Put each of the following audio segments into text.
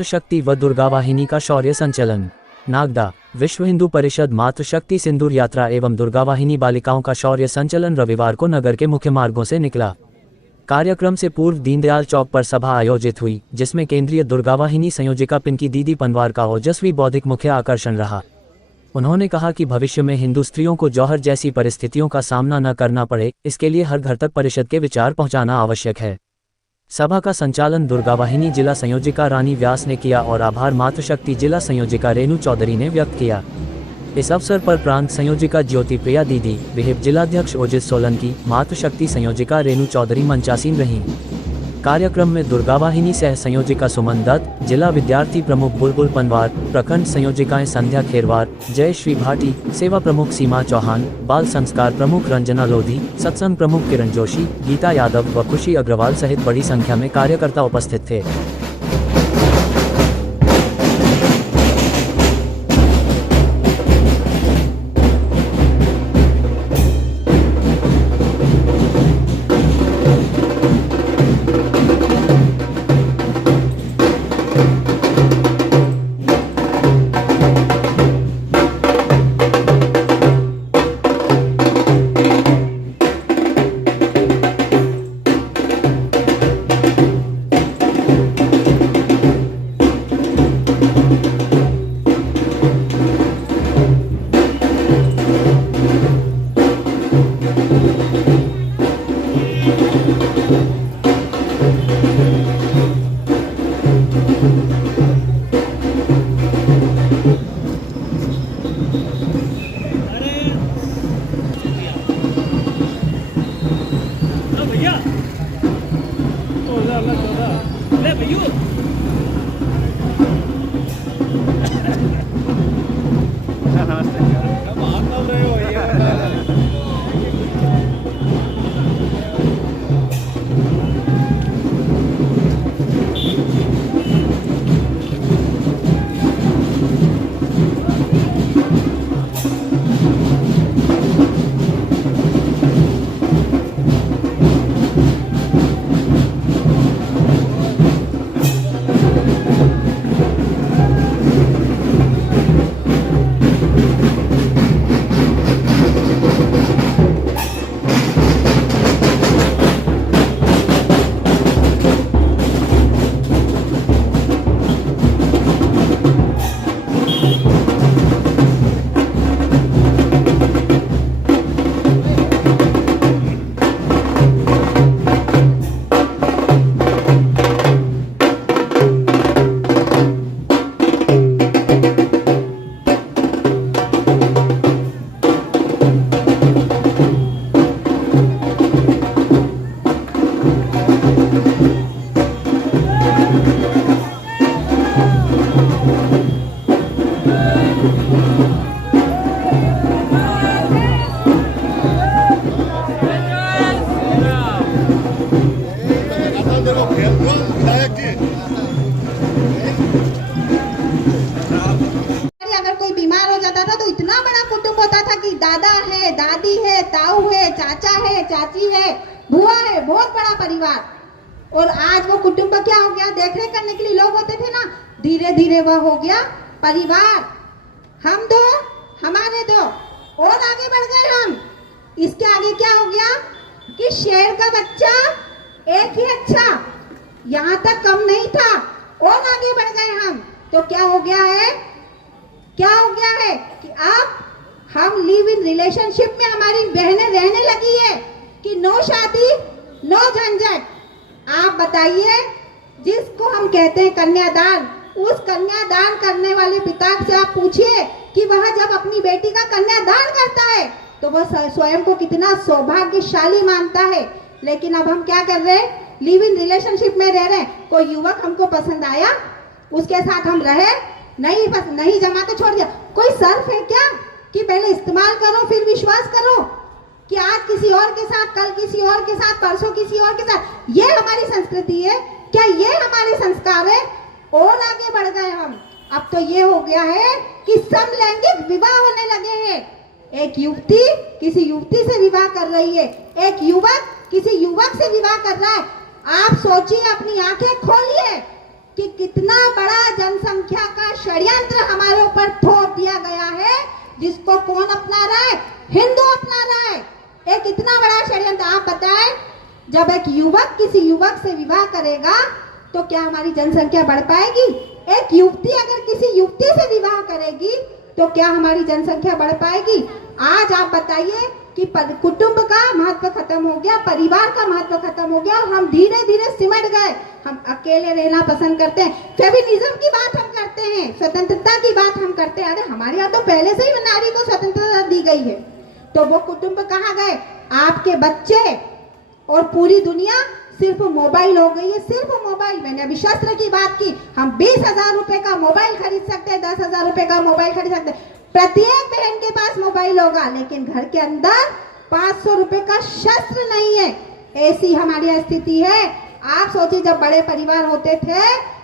मातृशक्ति व दुर्गा वाहिनी का शौर्य संचलन। नागदा। विश्व हिंदू परिषद मातृशक्ति सिंदूर यात्रा एवं दुर्गा वाहिनी बालिकाओं का शौर्य संचलन रविवार को नगर के मुख्य मार्गों से निकला। कार्यक्रम से पूर्व दीनदयाल चौक पर सभा आयोजित हुई, जिसमें केंद्रीय दुर्गा वाहिनी संयोजिका पिंकी दीदी पंवार का ओजस्वी बौद्धिक मुख्य आकर्षण रहा। उन्होंने कहा कि भविष्य में हिंदू स्त्रियों को जौहर जैसी परिस्थितियों का सामना न करना पड़े, इसके लिए हर घर तक परिषद के विचार पहुंचाना आवश्यक है। सभा का संचालन दुर्गा वाहिनी जिला संयोजिका रानी व्यास ने किया और आभार मातृशक्ति जिला संयोजिका रेणु चौधरी ने व्यक्त किया। इस अवसर पर प्रांत संयोजिका ज्योति प्रिया दीदी, विहिप जिलाध्यक्ष ओजित सोलंकी, मातृशक्ति संयोजिका रेणु चौधरी मंचासीन रहीं। कार्यक्रम में दुर्गा वाहिनी सह संयोजिका सुमन दत्त, जिला विद्यार्थी प्रमुख बुलबुल पंवार, प्रखंड संयोजिकाएं संध्या खेरवार, जय श्री भाटी, सेवा प्रमुख सीमा चौहान, बाल संस्कार प्रमुख रंजना लोधी, सत्संग प्रमुख किरण जोशी, गीता यादव व खुशी अग्रवाल सहित बड़ी संख्या में कार्यकर्ता उपस्थित थे। अगर कोई बीमार हो जाता था तो इतना बड़ा कुटुंब होता था कि दादा है, दादी है, ताऊ है, चाचा है, चाची है, बुआ है, बहुत बड़ा परिवार। और आज वो कुटुंब क्या हो गया, देखरेख करने के लिए लोग होते थे ना, धीरे धीरे वह हो गया परिवार। हम दो, हमारे दो, और आगे बढ़ गए हम। इसके आगे क्या हो गया कि शेर का बच्चा एक ही अच्छा, यहाँ तक कम नहीं था, और आगे बढ़ गए हम। तो क्या हो गया है, क्या हो गया है कि अब हम लिव इन रिलेशनशिप में हमारी बहनें रहने लगी है कि नो शादी नो झंझट। आप बताइए, जिसको हम कहते हैं कन्यादान, उस कन्यादान करने वाले पिता से आप पूछिए कि वह जब अपनी बेटी का कन्यादान करता है तो वह स्वयं को कितना सौभाग्यशाली मानता है। लेकिन अब हम क्या कर रहे हैं, लिव इन रिलेशनशिप में रह रहे हैं। कोई युवक हमको पसंद आया, उसके साथ हम रहे, नहीं जमा तो छोड़ दिया। कोई शर्त है क्या कि पहले इस्तेमाल करो फिर विश्वास करो, कि आज किसी और के साथ, कल किसी और के साथ, परसों किसी और के साथ? ये हमारी संस्कृति है क्या, ये हमारे संस्कार है? और आगे बढ़ गए हम। अब तो ये हो गया है कि समलैंगिक विवाह होने लगे हैं। एक युवती किसी युवती से विवाह कर रही है, एक युवक किसी युवक से विवाह कर रहा है। आप सोचिए, अपनी आंखें खोलिए कि कितना बड़ा जनसंख्या का षड्यंत्र हमारे ऊपर थोप दिया गया है, जिसको कौन अपना रहा है? हिंदू अपना रहा है। एक इतना बड़ा षड्यंत्र। आप बताएं, जब एक युवक किसी युवक से विवाह करेगा तो क्या हमारी जनसंख्या बढ़ पाएगी? एक युवती अगर किसी युवती से विवाह करेगी तो क्या हमारी जनसंख्या बढ़ पाएगी? आज आप बताइए कि कुटुंब का महत्व खत्म हो गया, परिवार का महत्व खत्म हो गया और हम धीरे धीरे सिमट गए। हम अकेले रहना पसंद करते हैं। फेमिनिज्म की बात हम करते हैं, स्वतंत्रता की बात हम करते हैं। अरे हमारे यहाँ तो पहले से ही नारी को स्वतंत्रता दी गई है, तो वो कुटुंब कहाँ गए? आपके बच्चे और पूरी दुनिया सिर्फ मोबाइल हो गई है, सिर्फ मोबाइल। मैंने अभी शस्त्र की बात की। हम 20,000 रुपए का मोबाइल खरीद सकते हैं, 10,000 रुपए का मोबाइल खरीद सकते हैं। प्रत्येक बहन के पास मोबाइल होगा, लेकिन घर के अंदर 500 रुपए का शस्त्र नहीं है। ऐसी हमारी स्थिति है। आप सोचिए, जब बड़े परिवार होते थे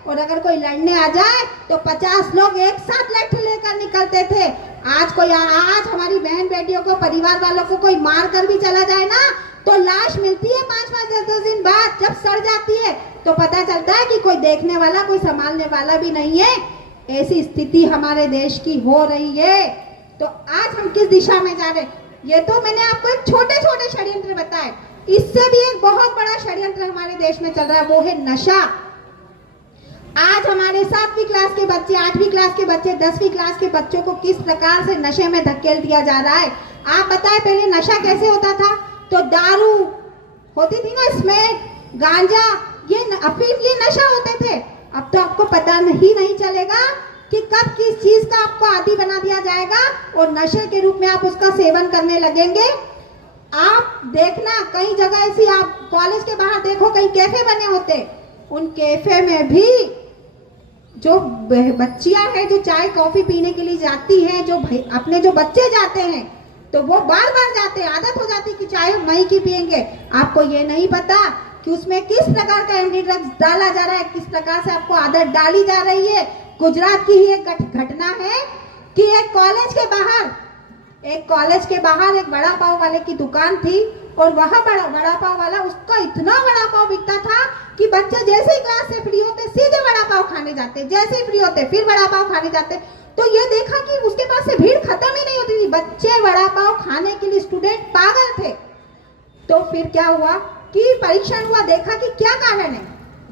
और अगर कोई लड़ने आ जाए तो 50 लोग एक साथ लाठी लेकर निकलते थे। आज हमारी बहन बेटियों को, परिवार वालों को कोई मार कर भी चला जाए ना, तो लाश मिलती है 5-5, 10-10 दिन बाद। जब सड़ जाती है तो पता चलता है कि कोई देखने वाला, कोई संभालने वाला भी नहीं है। ऐसी स्थिति हमारे देश की हो रही है। तो आज हम किस दिशा में जा रहे हैं? ये तो मैंने आपको एक छोटे छोटे षड्यंत्र बताए। इससे भी एक बहुत बड़ा षड्यंत्र हमारे देश में चल रहा है, वो है नशा। आज हमारे 7वीं क्लास के बच्चे, 8वीं क्लास के बच्चे, 10वीं क्लास के बच्चों को किस प्रकार से नशे में धकेल दिया जा रहा है। आप बताएं, पहले नशा कैसे होता था? तो दारू होती थी ना, स्मैक, गांजा, ये अफीम, ये नशा होते थे। अब तो आपको पता ही नहीं चलेगा कि कब किस चीज का आपको आदी बना दिया जाएगा और नशे के रूप में आप उसका सेवन करने लगेंगे। आप देखना, कई जगह ऐसी, आप कॉलेज के बाहर देखो, कई कैफे बने होते। उन कैफे में भी जो बच्चियां हैं, जो चाय कॉफी पीने के लिए जाती हैं, जो अपने जो बच्चे जाते हैं, तो वो बार बार जाते हैं। आदत हो जाती कि चाय मई की पियेंगे। आपको ये नहीं पता कि उसमें किस प्रकार का एंटी ड्रग्स डाला जा रहा है, किस प्रकार से आपको आदत डाली जा रही है। गुजरात की ही एक घटना है कि एक कॉलेज के बाहर एक वड़ा पाव वाले की दुकान थी और वह वड़ा पाव वाला, उसका इतना वड़ा पाव बिकता था कि बच्चे जैसे ही क्लास से फ्री होते सीधे वड़ा पाव खाने जाते, जैसे ही फ्री होते फिर वड़ा पाव खाने जाते। तो ये देखा कि उसके पास से भीड़ खत्म ही नहीं होती थी। बच्चे वड़ा पाव खाने के लिए, स्टूडेंट पागल थे। तो फिर क्या हुआ कि परीक्षण हुआ, देखा कि क्या कारण है।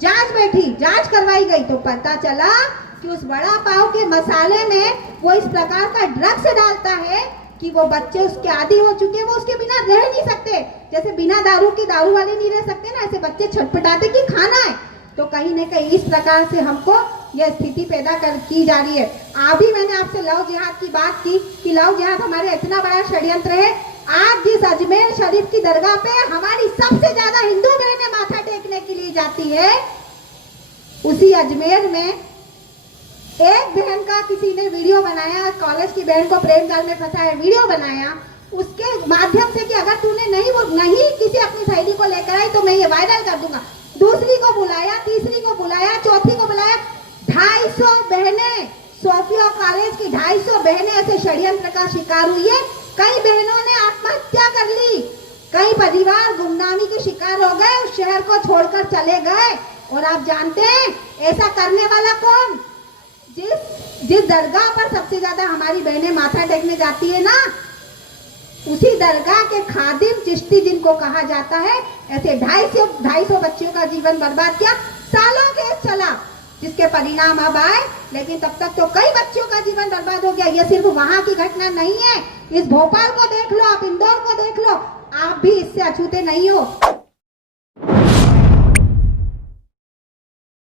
जांच बैठी, जांच करवाई गई तो पता चला कि उस वड़ा पाव के मसाले में वो इस प्रकार का ड्रग्स डालता है कि वो बच्चे उसके आदी हो चुके हैं, वो उसके बिना रह नहीं सकते। जैसे बिना दारू के दारू वाले नहीं रह सकते ना, ऐसे बच्चे छटपटाते कि खाना है। तो कहीं न कहीं इस प्रकार से हमको यह स्थिति पैदा की जा रही है। अभी मैंने आपसे लव जिहाद की बात की कि लव जिहाद हमारे इतना बड़ा षड्यंत्र है। आज जिस अजमेर शरीफ की दरगाह पे हमारी सबसे ज्यादा हिंदू बहनें माथा टेकने के लिए जाती है, उसी अजमेर में एक बहन का किसी ने वीडियो बनाया, कॉलेज की बहन को प्रेम जाल में फंसाया, वीडियो बनाया उसके माध्यम से कि अगर तूने नहीं किसी अपनी सहेली को लेकर आई तो मैं ये वायरल कर दूंगा। दूसरी को बुलाया, तीसरी को बुलाया, चौथी को बुलाया। 250 बहनें, सोफिया कॉलेज की 250 बहनें ऐसे षड्यंत्र का शिकार हुई है। कई बहनों ने आत्महत्या कर ली, कई परिवार गुमनामी के शिकार हो गए, उस शहर को छोड़कर चले गए। और आप जानते हैं ऐसा करने वाला कौन? जिस दरगाह पर सबसे ज्यादा हमारी बहनें माथा टेकने जाती है ना, उसी दरगाह के खादिम चिश्ती जिनको कहा जाता है, ऐसे 250 बच्चियों का जीवन बर्बाद किया। सालों केस चला, जिसके परिणाम अब आए, लेकिन तब तक तो कई बच्चों का जीवन बर्बाद हो गया। ये सिर्फ वहां की घटना नहीं है, इस भोपाल को देख लो, आप इंदौर को देख लो, आप भी इससे अछूते नहीं हो।